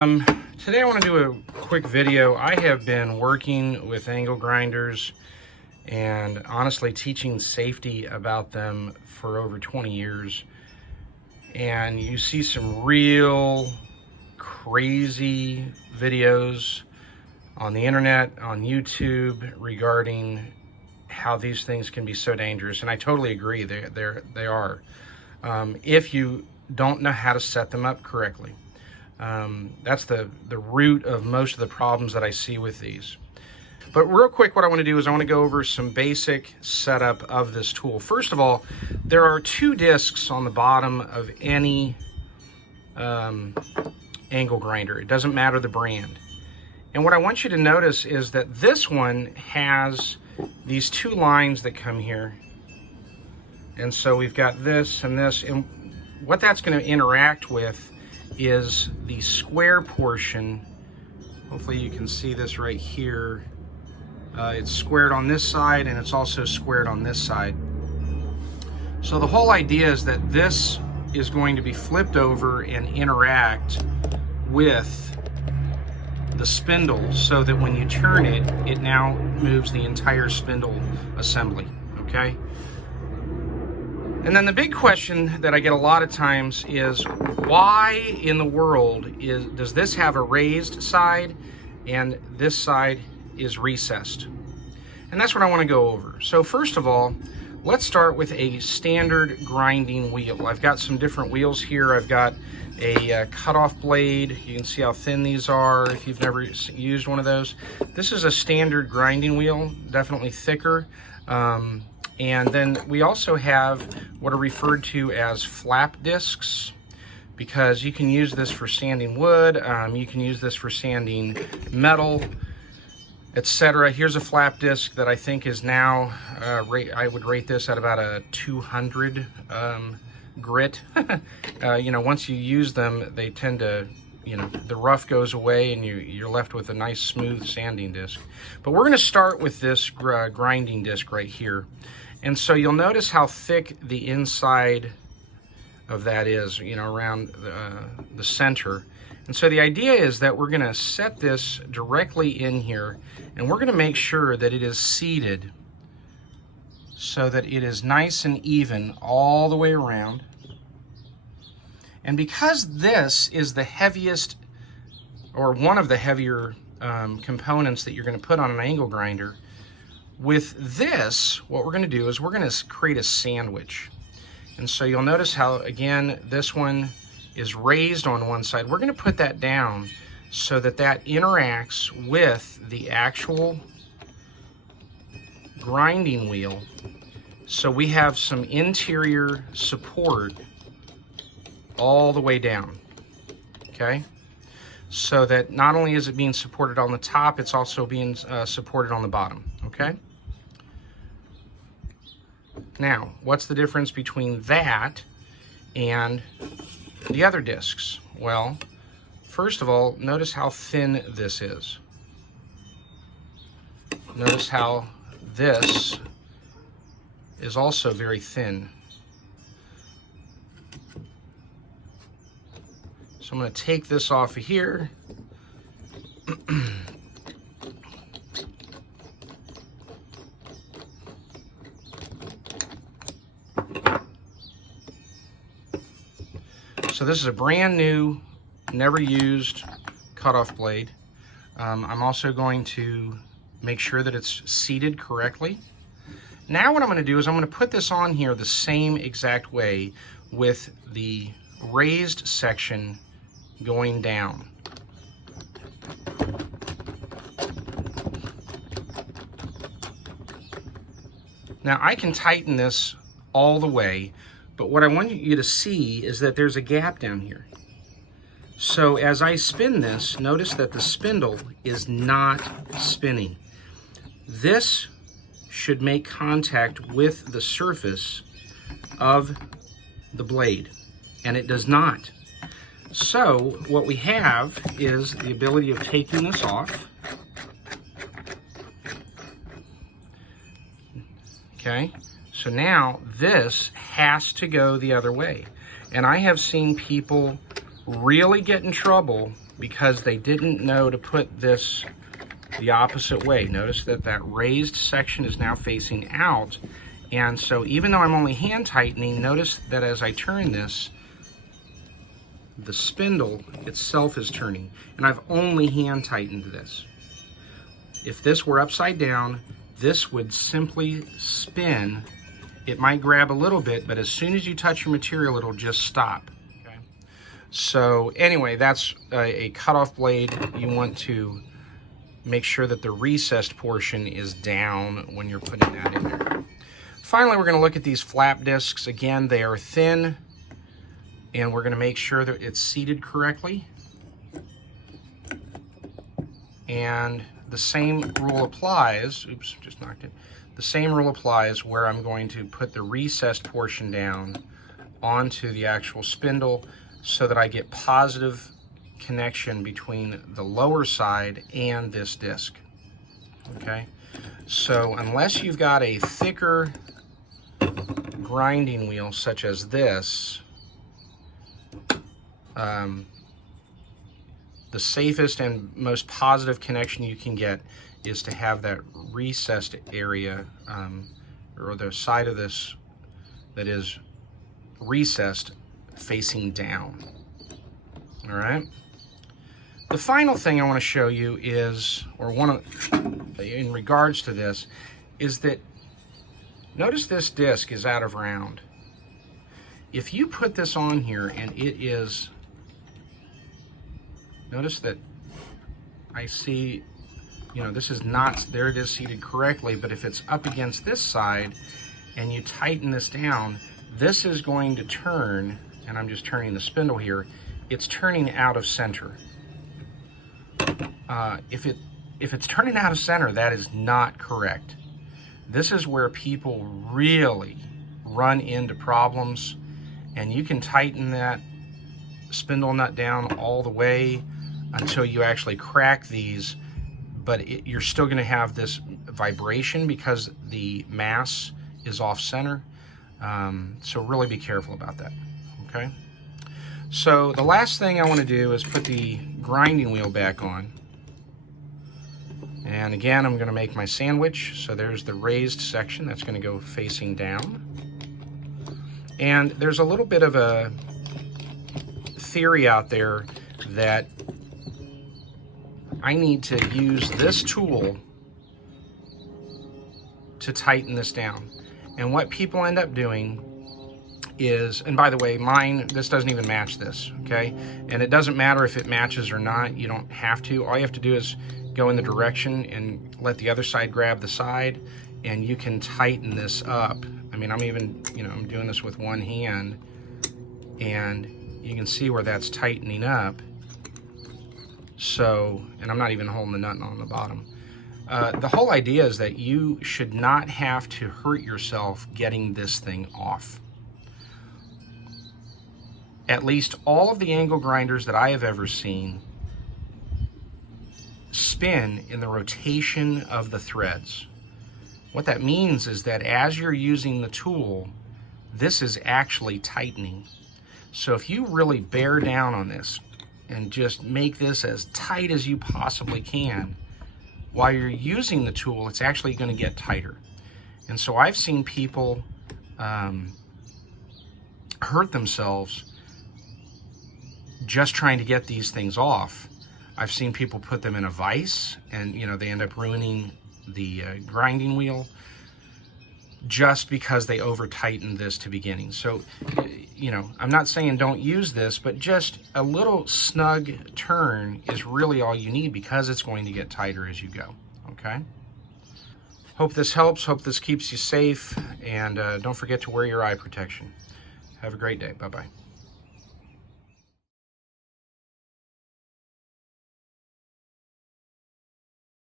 Today I want to do a quick video. I have been working with angle grinders and honestly teaching safety about them for over 20 years. And you see some real crazy videos on the internet, on YouTube, regarding how these things can be so dangerous. And I totally agree, they are. If you don't know how to set them up correctly. That's the root of most of the problems that I see with these. But real quick, what I want to do is I want to go over some basic setup of this tool. First of all, there are two discs on the bottom of any angle grinder. It doesn't matter the brand. And what I want you to notice is that this one has these two lines that come here. And so we've got this and this, and what that's going to interact with is the square portion. Hopefully you can see this right here. It's squared on this side and it's also squared on this side. So the whole idea is that this is going to be flipped over and interact with the spindle so that when you turn it, it now moves the entire spindle assembly, okay? And then the big question that I get a lot of times is, why in the world does this have a raised side and this side is recessed? And that's what I want to go over. So first of all, let's start with a standard grinding wheel. I've got some different wheels here. I've got a cutoff blade. You can see how thin these are if you've never used one of those. This is a standard grinding wheel, definitely thicker. And then we also have what are referred to as flap discs, because you can use this for sanding wood, you can use this for sanding metal, etc. Here's a flap disc that I think is now, I would rate this at about a 200 grit. You know, once you use them, they tend to, you know, the rough goes away and you're left with a nice smooth sanding disc. But we're going to start with this grinding disc right here. And so you'll notice how thick the inside of that is, you know, around the center. And so the idea is that we're going to set this directly in here, and we're going to make sure that it is seated so that it is nice and even all the way around. And because this is the heaviest, or one of the heavier components that you're going to put on an angle grinder, with this, what we're going to do is we're going to create a sandwich. And so you'll notice how, again, this one is raised on one side. We're going to put that down so that that interacts with the actual grinding wheel. So we have some interior support all the way down, okay? So that not only is it being supported on the top, it's also being supported on the bottom, okay? Now, what's the difference between that and the other discs? Well, first of all, notice how thin this is. Notice how this is also very thin. So I'm going to take this off of here. So this is a brand new, never used cutoff blade. I'm also going to make sure that it's seated correctly. Now what I'm going to do is I'm going to put this on here the same exact way, with the raised section going down. Now I can tighten this all the way, but what I want you to see is that there's a gap down here. So as I spin this, notice that the spindle is not spinning. This should make contact with the surface of the blade, and it does not. So what we have is the ability of taking this off. Okay, so now this has to go the other way. And I have seen people really get in trouble because they didn't know to put this the opposite way. Notice that that raised section is now facing out. And so even though I'm only hand tightening, notice that as I turn this, the spindle itself is turning. And I've only hand tightened this. If this were upside down, this would simply spin. It might grab a little bit, but as soon as you touch your material, it'll just stop. Okay? So anyway, that's a cutoff blade. You want to make sure that the recessed portion is down when you're putting that in there. Finally, we're going to look at these flap discs. Again, they are thin, and we're going to make sure that it's seated correctly. And the same rule applies. Oops, just knocked it. The same rule applies where I'm going to put the recessed portion down onto the actual spindle so that I get positive connection between the lower side and this disc. Okay, so unless you've got a thicker grinding wheel such as this, the safest and most positive connection you can get is to have that recessed area, or the side of this that is recessed facing down. All right. The final thing I want to show you is, or in regards to this, is that notice this disc is out of round. If you put this on here and it is, notice that I see, you know, this is not, there it is seated correctly, but if it's up against this side and you tighten this down, this is going to turn, and I'm just turning the spindle here, it's turning out of center. If it's turning out of center, that is not correct. This is where people really run into problems, and you can tighten that spindle nut down all the way until you actually crack these, but you're still going to have this vibration because the mass is off center. So really be careful about that. Okay. So the last thing I want to do is put the grinding wheel back on. And again, I'm going to make my sandwich. So there's the raised section that's going to go facing down. And there's a little bit of a theory out there that I need to use this tool to tighten this down. And what people end up doing is, and by the way, mine, this doesn't even match this, okay? And it doesn't matter if it matches or not. You don't have to. All you have to do is go in the direction and let the other side grab the side, and you can tighten this up. I mean, I'm even, you know, I'm doing this with one hand, and you can see where that's tightening up. So, and I'm not even holding the nut on the bottom. The whole idea is that you should not have to hurt yourself getting this thing off. At least all of the angle grinders that I have ever seen spin in the rotation of the threads. What that means is that as you're using the tool, this is actually tightening. So if you really bear down on this and just make this as tight as you possibly can, while you're using the tool, it's actually going to get tighter. And so I've seen people hurt themselves just trying to get these things off. I've seen people put them in a vise, and you know, they end up ruining the grinding wheel just because they over tightened this to beginning. So, you know, I'm not saying don't use this, but just a little snug turn is really all you need, because it's going to get tighter as you go. Okay. Hope this helps. Hope this keeps you safe, and don't forget to wear your eye protection. Have a great day. Bye-bye.